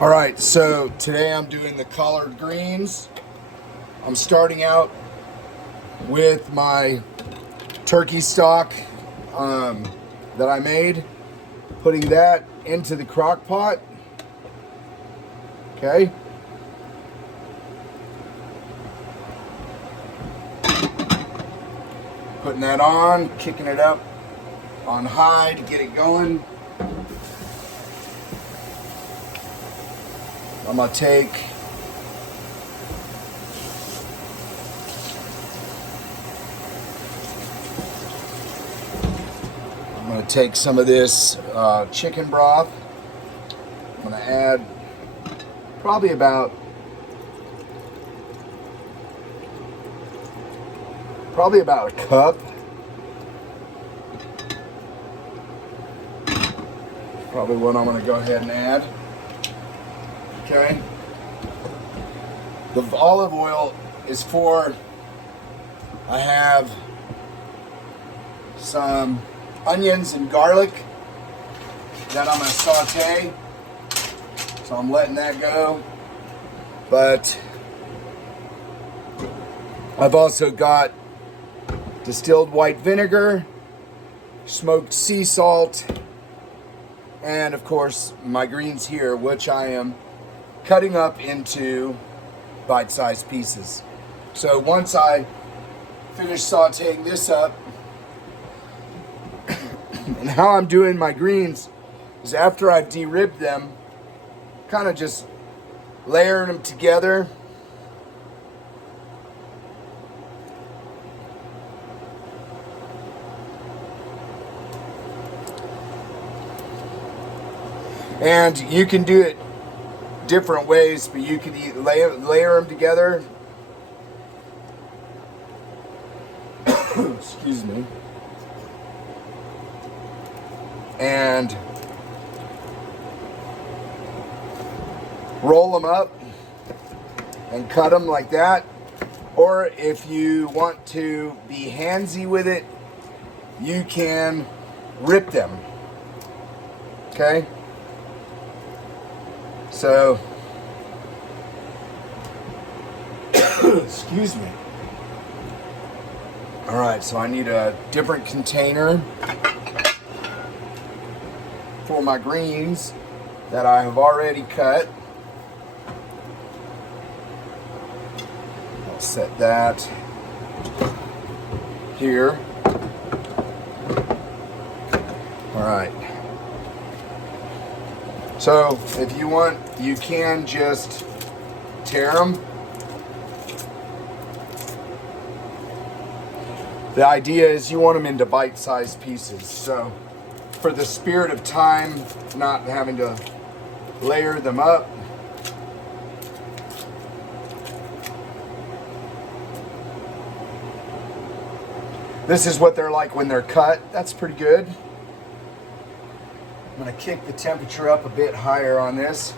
All right, so today I'm doing the collard greens. I'm starting out with my turkey stock that I made, putting that into the crock pot. Okay. Putting that on, kicking it up on high to get it going. I'm gonna take some of this chicken broth. I'm gonna add probably about a cup. Probably what I'm gonna go ahead and add. Okay. The olive oil is for, I have some onions and garlic that I'm gonna saute. So I'm letting that go. But I've also got distilled white vinegar, smoked sea salt, and of course my greens here, which I am cutting up into bite-sized pieces. So once I finish sauteing this up, and how I'm doing my greens is after I've de-ribbed them, kind of just layering them together. And you can do it different ways, but you could layer them together. Excuse me. And roll them up and cut them like that. Or if you want to be handsy with it, you can rip them. Okay? So, excuse me. All right, so I need a different container for my greens that I have already cut. I'll set that here. All right. So if you want, you can just tear them. The idea is you want them into bite-sized pieces. So for the spirit of time, not having to layer them up, this is what they're like when they're cut. That's pretty good. I'm going to kick the temperature up a bit higher on this.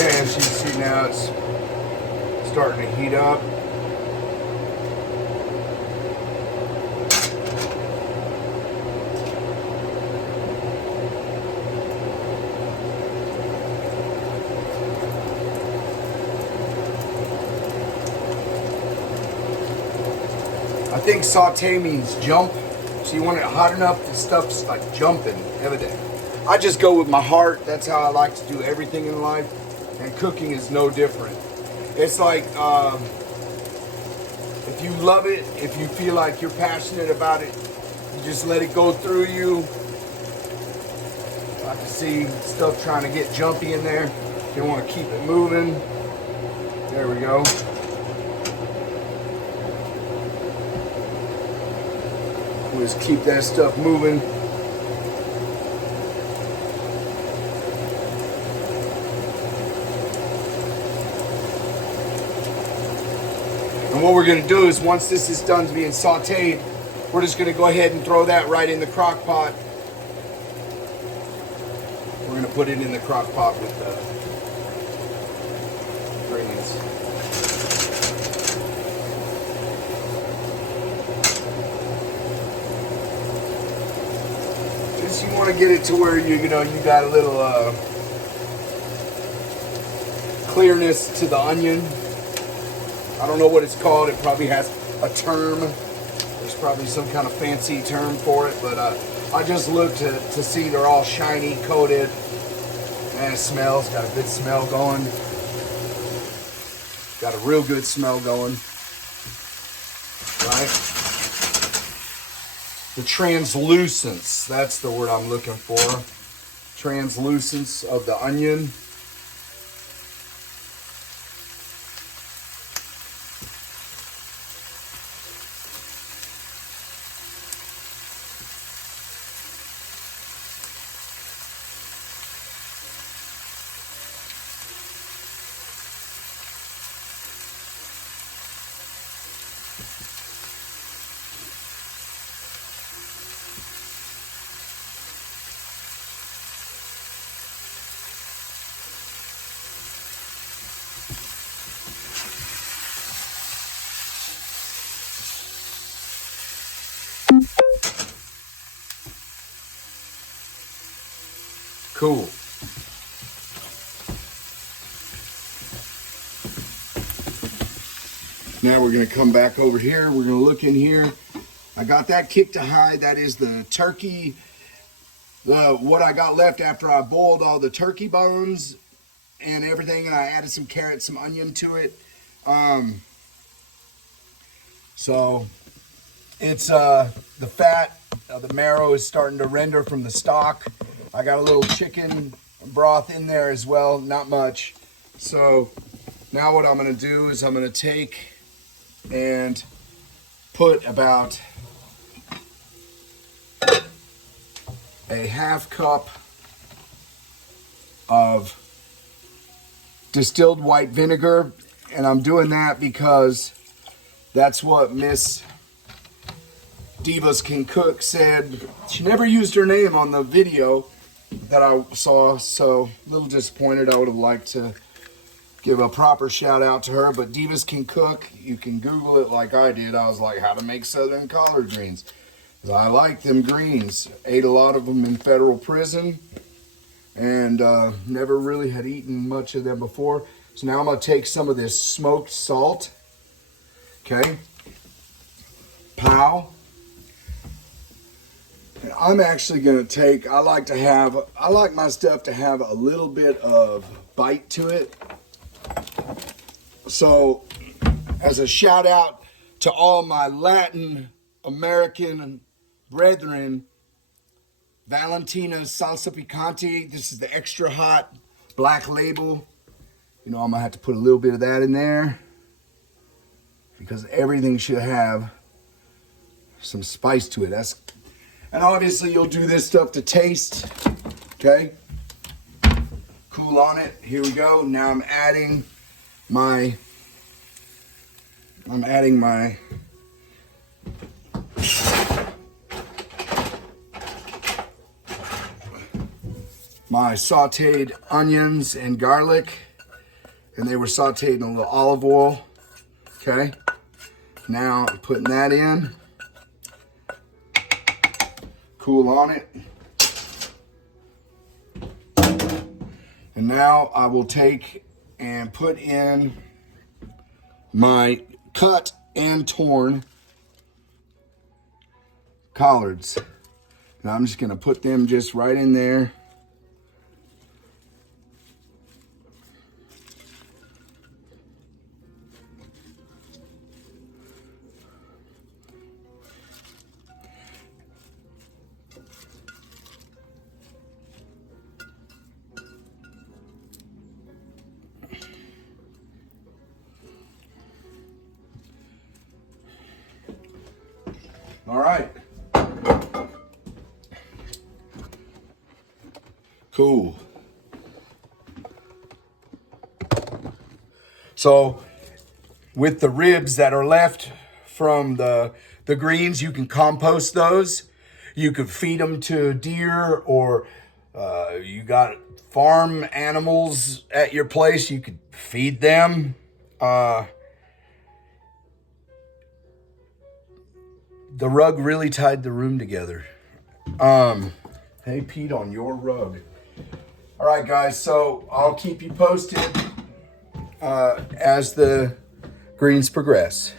Okay, as you see now, it's starting to heat up. I think saute means jump, so you want it hot enough that stuff's like jumping, evident. I just go with my heart. That's how I like to do everything in life, and cooking is no different. It's like if you love it, if you feel like you're passionate about it, you just let it go through you. I can see stuff trying to get jumpy in there. You want to keep it moving. There we go. Just keep that stuff moving. And what we're going to do is once this is done being sauteed, we're just going to go ahead and throw that right in the crock pot. We're going to put it in the crock pot with the greens. You want to get it to where you got a little clearness to the onion. I don't know what it's called. It probably has a term. There's probably some kind of fancy term for it, but I just look to see they're all shiny, coated, and it smells. Got a good smell going. Got a real good smell going. Right? The translucence, that's the word I'm looking for. Translucence of the onion. Cool. Now we're going to come back over here. We're going to look in here. I got that kicked to high. That is the turkey. What I got left after I boiled all the turkey bones and everything, and I added some carrots, some onion to it. So it's the fat, the marrow is starting to render from the stock. I got a little chicken broth in there as well, not much. So now what I'm going to do is I'm going to take and put about a half cup of distilled white vinegar, and I'm doing that because that's what Miss Divas Can Cook said. She never used her name on the video that I saw, so a little disappointed. I would have liked to give a proper shout out to her, but Divas Can Cook, you can Google it like I did. I was like, how to make southern collard greens. I like them greens. Ate a lot of them in federal prison and never really had eaten much of them before. So now I'm going to take some of this smoked salt. Okay. Pow. And I'm actually going to take, I like my stuff to have a little bit of bite to it. So as a shout out to all my Latin American brethren, Valentina's Salsa Picante. This is the extra hot black label. You know, I'm going to have to put a little bit of that in there because everything should have some spice to it. And obviously you'll do this stuff to taste, okay? Cool on it. Here we go. Now I'm adding my sauteed onions and garlic. and they were sauteed in a little olive oil. Okay, now I'm putting that in. Cool on it. And now I will take and put in my cut and torn collards. And I'm just gonna put them just right in there. All right. Cool. So with the ribs that are left from the greens, you can compost those. You could feed them to deer, or you got farm animals at your place, you could feed them. The rug really tied the room together. Hey, Pete, on your rug. All right, guys, so I'll keep you posted as the greens progress.